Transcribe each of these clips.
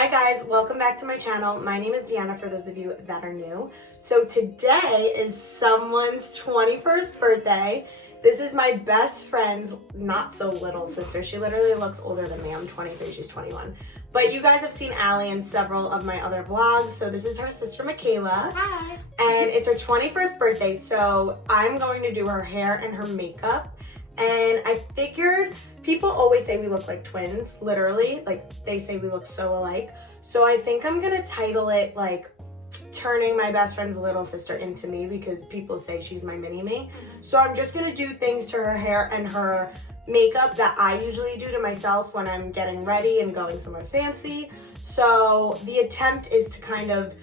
Hi guys, welcome back to my channel. My name is Deanna for those of you that are new. So today is someone's 21st birthday. This is my best friend's not so little sister. She literally looks older than me. I'm 23, she's 21. But you guys have seen Allie in several of my other vlogs. So this is her sister Michaela. Hi. And it's her 21st birthday. So I'm going to do her hair and her makeup. And I figured people always say we look like twins, literally. Like they say we look so alike. So I think I'm gonna title it like turning my best friend's little sister into me because people say she's my mini me. So I'm just gonna do things to her hair and her makeup that I usually do to myself when I'm getting ready and going somewhere fancy. So the attempt is to kind of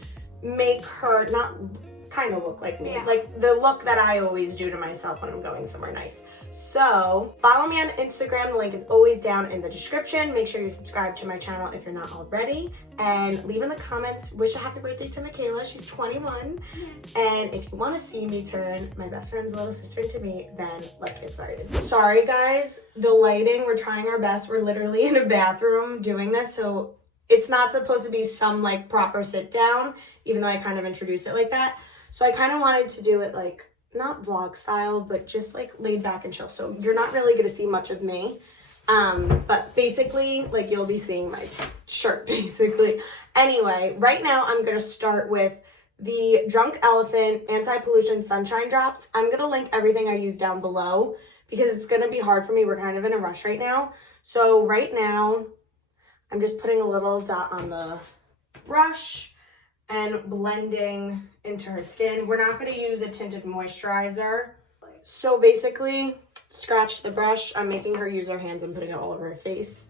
make her not kind of look like me, like the look that I always do to myself when I'm going somewhere nice. So follow me on Instagram. The link is always down in the description. Make sure you subscribe to my channel if you're not already, and leave in the comments, wish a happy birthday to Michaela. She's 21. And if you want to see me turn my best friend's little sister into me, then let's get started. Sorry guys, the lighting, we're trying our best. We're literally in a bathroom doing this, so it's not supposed to be some like proper sit down, even though I kind of introduced it like that. So I kind of wanted to do it like, not vlog style, but just like laid back and chill. So you're not really gonna see much of me. But basically, like you'll be seeing my shirt basically. Anyway, right now I'm gonna start with the Drunk Elephant Anti-Pollution Sunshine Drops. I'm gonna link everything I use down below because it's gonna be hard for me. We're kind of in a rush right now. So right now, I'm just putting a little dot on the brush and blending into her skin. We're not going to use a tinted moisturizer. So basically, scratch the brush. I'm making her use her hands and putting it all over her face.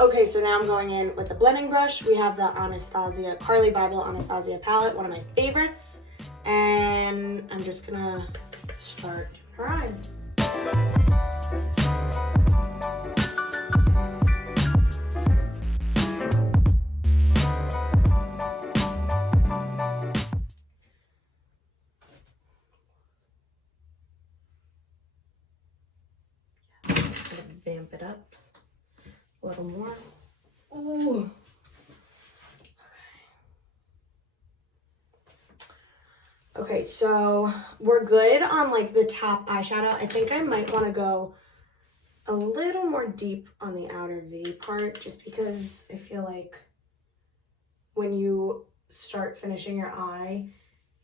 Okay, so now I'm going in with the blending brush. We have the Anastasia, Carli Bybel Anastasia palette, one of my favorites. And I'm just gonna start her eyes. Vamp it up a little more. Ooh. Okay, so we're good on like the top eyeshadow. I think I might want to go a little more deep on the outer V part just because I feel like when you start finishing your eye,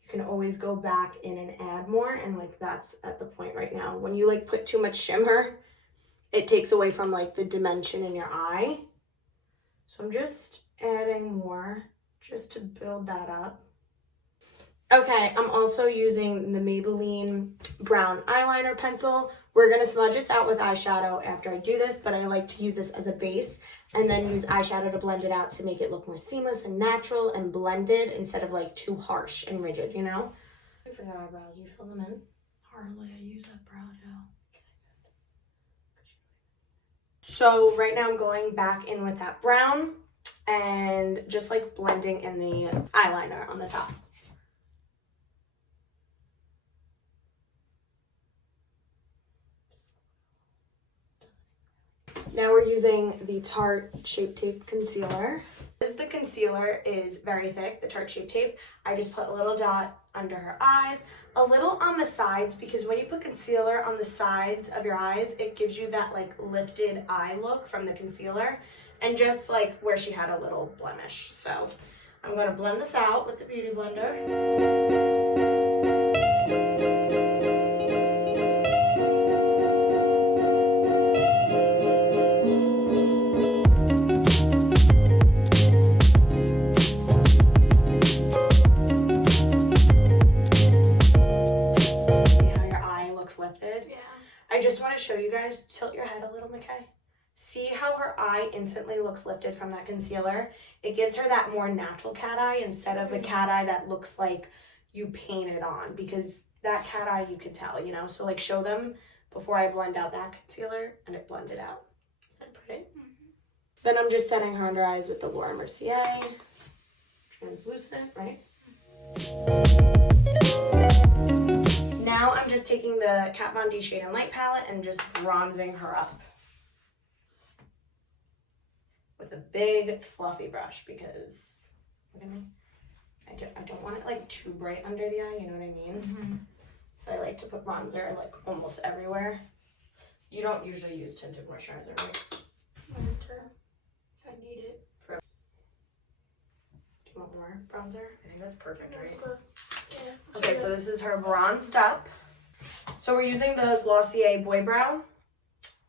you can always go back in and add more, and like that's at the point right now. When you like put too much shimmer, it takes away from like the dimension in your eye. So I'm just adding more just to build that up. Okay, I'm also using the Maybelline brown eyeliner pencil. We're gonna smudge this out with eyeshadow after I do this, but I like to use this as a base and then use eyeshadow to blend it out to make it look more seamless and natural and blended instead of like too harsh and rigid, you know? For your eyebrows, you fill them in? Hardly, I use that brow gel. So right now I'm going back in with that brown and just like blending in the eyeliner on the top. Now we're using the Tarte Shape Tape Concealer. Because the concealer is very thick, the Tarte Shape Tape, I just put a little dot under her eyes, a little on the sides, because when you put concealer on the sides of your eyes, it gives you that like lifted eye look from the concealer, and just like where she had a little blemish. So I'm going to blend this out with the Beauty Blender. I just want to show you guys, tilt your head a little, McKay. See how her eye instantly looks lifted from that concealer? It gives her that more natural cat eye instead of a cat eye that looks like you painted on, because that cat eye you could tell, you know? So like show them before I blend out that concealer and it blended out. Is that pretty? Mm-hmm. Then I'm just setting her under eyes with the Mercier. Translucent, right? Now I'm just taking the Kat Von D Shade and Light palette and just bronzing her up with a big fluffy brush because I don't want it like too bright under the eye, you know what I mean? Mm-hmm. So I like to put bronzer like almost everywhere. You don't usually use tinted moisturizer, right? Winter, if I need it. Do you want more bronzer? I think that's perfect, right? Yeah. Okay, so this is her bronzed up. So we're using the Glossier Boy Brow.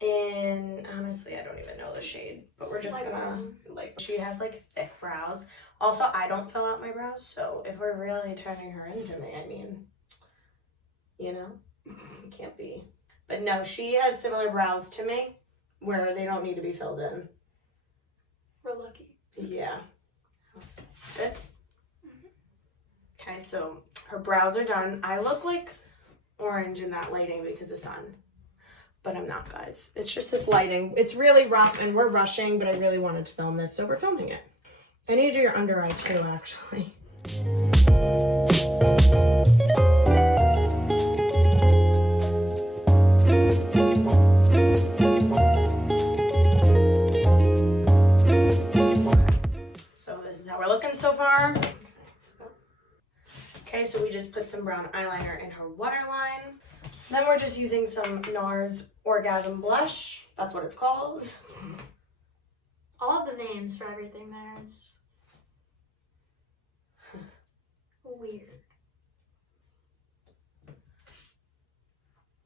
And honestly, I don't even know the shade, but we're just gonna, like, she has like thick brows. Also, I don't fill out my brows, so if we're really turning her into me, I mean, you know, it can't be. But no, she has similar brows to me where they don't need to be filled in. We're lucky. Yeah. Good. Okay, so her brows are done. I look like orange in that lighting because of sun. But I'm not, guys. It's just this lighting. It's really rough and we're rushing, but I really wanted to film this, so we're filming it. I need to do your under eye too, actually. So this is how we're looking so far. Okay, so we just put some brown eyeliner in her waterline. Then we're just using some NARS Orgasm Blush. That's what it's called. All the names for everything there is weird.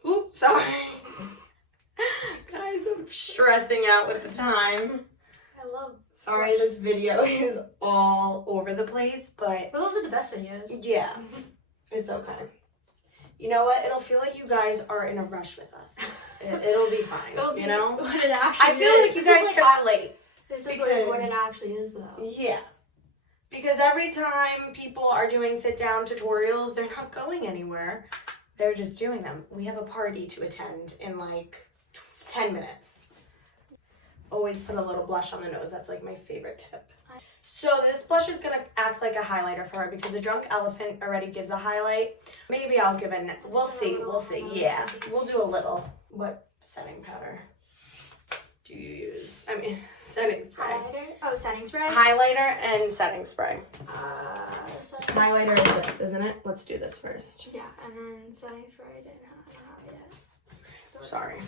Oops, sorry. Guys, I'm stressing out with the time. I love. Sorry, this video is all over the place, but Those are the best videos. yeah, it's okay. You know what? It'll feel like you guys are in a rush with us. It'll be fine, you know? What it actually I feel like you guys can relate. This is like what it actually is, though. Yeah. Because every time people are doing sit-down tutorials, they're not going anywhere. They're just doing them. We have a party to attend in like 10 minutes. Always put a little blush on the nose. That's like my favorite tip. So this blush is gonna act like a highlighter for her because the Drunk Elephant already gives a highlight. Maybe I'll give it, we'll see. Yeah, we'll do a little. What setting powder do you use? I mean, setting spray. Highlighter? Oh, setting spray? Highlighter and setting spray. Highlighter. Highlighter is this, isn't it? Let's do this first. Yeah, and then setting spray I don't have it yet. Sorry.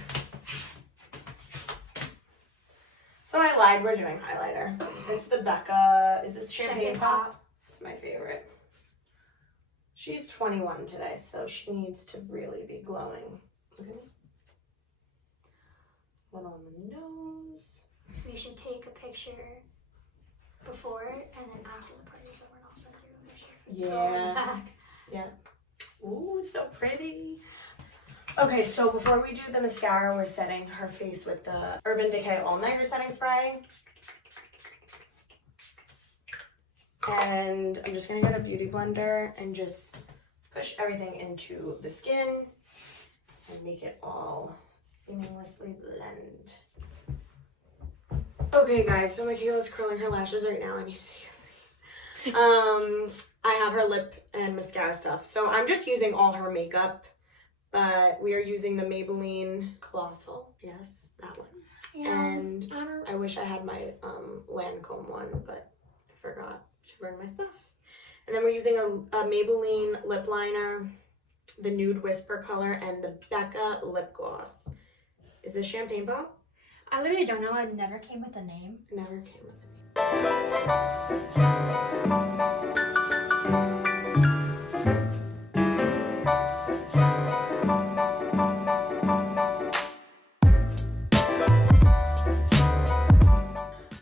So I lied, we're doing highlighter. It's the Becca, is this Champagne Pop? It's my favorite. She's 21 today, so she needs to really be glowing. Look at me. One on the nose. We should take a picture before and then after the party so we're not sending a picture. Yeah. Yeah. Ooh, so pretty. Okay, so before we do the mascara, we're setting her face with the Urban Decay All Nighter setting spray. And I'm just gonna get a beauty blender and just push everything into the skin and make it all seamlessly blend. Okay guys, so Michaela's curling her lashes right now. I need to take a seat. I have her lip and mascara stuff. So I'm just using all her makeup. But we are using the Maybelline Colossal. Yes, that one. Yeah, and I wish I had my Lancome one, but I forgot to bring my stuff. And then we're using a Maybelline lip liner, the Nude Whisper color, and the Becca lip gloss. Is this Champagne Pop? I literally don't know. It never came with a name. It never came with a name.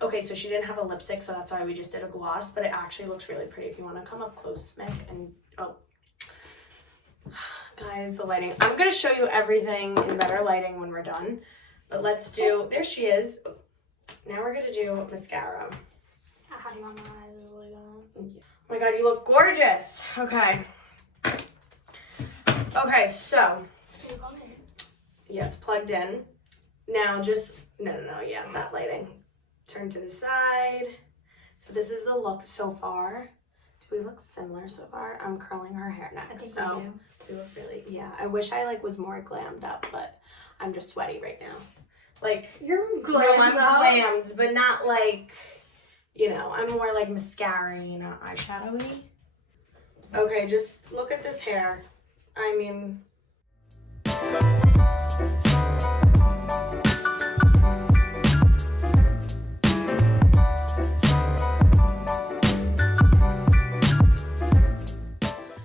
Okay, so she didn't have a lipstick, so that's why we just did a gloss, but it actually looks really pretty. If you want to come up close, Mick, and oh, guys, the lighting. I'm going to show you everything in better lighting when we're done, but let's do, there she is. Now we're going to do mascara. How do you want my eyes? Oh my god, you look gorgeous. Okay. Okay, so, yeah, it's plugged in. Now just, no, yeah, that lighting. Turn to the side. So this is the look so far. Do we look similar so far? I'm curling her hair next, I think so we look really, yeah. I wish I like was more glammed up, but I'm just sweaty right now. Like, You're I'm glammed up. glammed, but not like, you know, I'm more like mascara-y, not eyeshadowy. Okay, just look at this hair. I mean,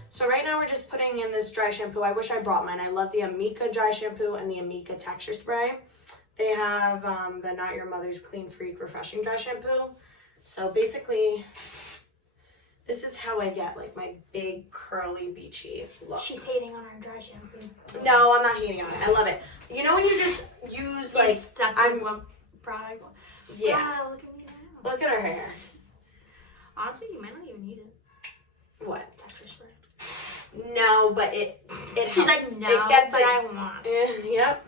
so right now we're just putting in this dry shampoo. I wish I brought mine. I love the Amika dry shampoo and the Amika texture spray. They have the Not Your Mother's Clean Freak Refreshing Dry Shampoo. So basically, this is how I get like my big curly beachy look. She's hating on our dry shampoo. No, I'm not hating on it. I love it. You know when you just use like I'm one product. Yeah. Wow, look at me now. Look at her hair. Honestly, you might not even need it. What? Texture spray. No, but it She's helps. like, no, It gets but like, I want. Yep.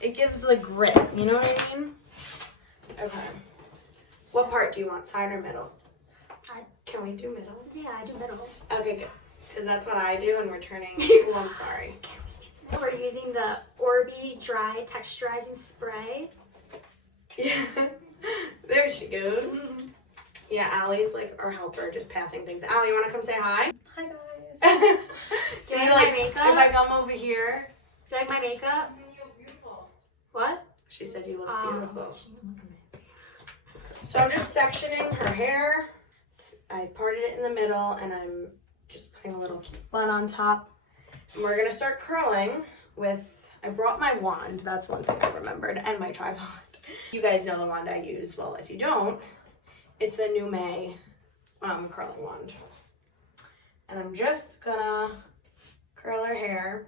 It gives the grip. You know what I mean? Okay. What part do you want? Side or middle? Can we do middle? Yeah, I do middle. Okay, good. Because that's what I do, and we're turning. Oh, I'm sorry. We're using the Orbi Dry Texturizing Spray. Yeah. There she goes. Yeah, Allie's like our helper, just passing things. Allie, you want to come say hi? Hi, guys. See, you like, my makeup? if I come over here. Do you like my makeup? You look beautiful. What? She said you look beautiful. She didn't look at me. So I'm just sectioning her hair. I parted it in the middle, and I'm just putting a little cute bun on top. And we're gonna start curling with, I brought my wand, that's one thing I remembered, and my tripod. You guys know the wand I use. Well, if you don't, it's the NuMe curling wand. And I'm just gonna curl her hair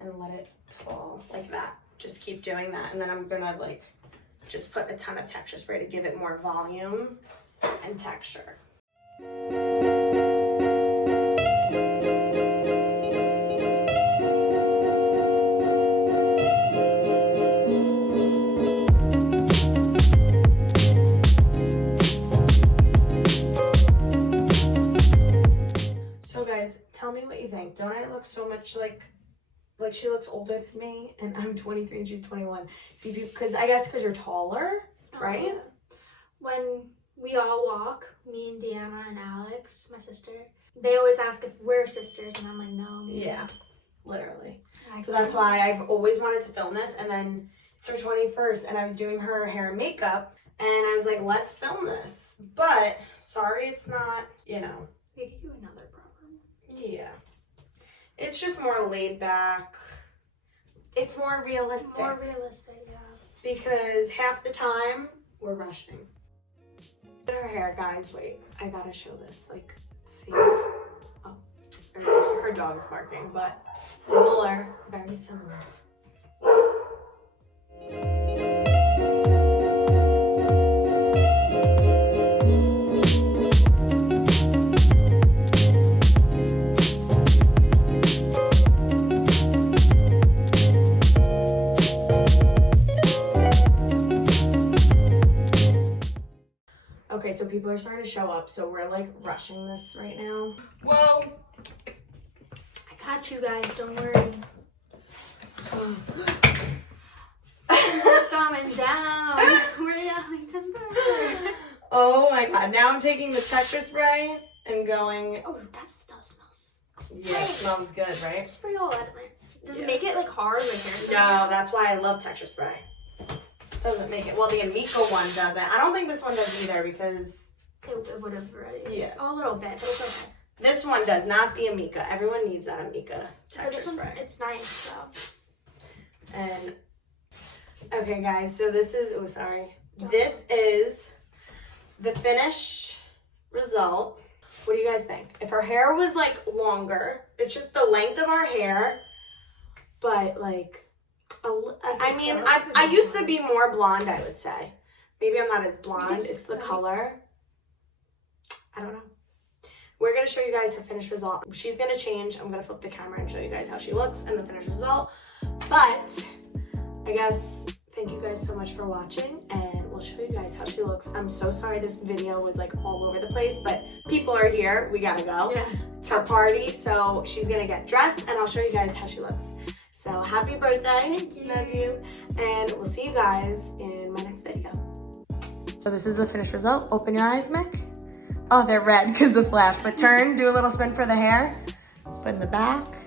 and let it fall like that. Just keep doing that, and then I'm gonna like just put a ton of texture spray to give it more volume and texture. So guys, tell me what you think. Don't I look so much like she looks older than me, and I'm 23 and she's 21. See, because I guess because you're taller, right? Yeah. When we all walk, me and Deanna and Alex, my sister, they always ask if we're sisters, and I'm like, no. Yeah, literally. I So that's why I've always wanted to film this, and then it's her 21st, and I was doing her hair and makeup, and I was like, let's film this. But, sorry it's not, you know. we could do another program. Yeah. It's just more laid back. It's more realistic. More realistic, yeah. Because half the time, we're rushing. Look at her hair, guys. Wait, I gotta show this. Like, see? Oh, her dog's barking, but similar. Very similar. Okay, so people are starting to show up, so we're like rushing this right now. Whoa! I got you guys, don't worry. It's coming down. We're yelling timber. Oh my god, now I'm taking the texture spray and going. Oh, that still smells. Yeah, it smells good, right? Spray all that in there. Does Yeah. it make it like hard like hairspray? No, that's why I love texture spray. Doesn't make it. Well, the Amika one doesn't. I don't think this one does either because It would have already. Yeah. A little bit, but it's okay. this one does, not the Amika. Everyone needs that Amika texture This one, spray. it's nice, so. And okay, guys, so this is. Oh, sorry. This is the finished result. What do you guys think? If her hair was like longer, it's just the length of our hair, but like. I mean, I used to be more blonde, I would say. Maybe I'm not as blonde. It's the color. I don't know. We're going to show you guys her finished result. She's going to change. I'm going to flip the camera and show you guys how she looks and the finished result. But I guess thank you guys so much for watching, and we'll show you guys how she looks. I'm so sorry this video was like all over the place, but people are here. We gotta go. Yeah. It's her party, so she's gonna get dressed and I'll show you guys how she looks. So happy birthday. Thank you. Love you. And we'll see you guys in my next video. So this is the finished result. Open your eyes, Mick. Oh, they're red because the flash, but turn, do a little spin for the hair. Put in the back.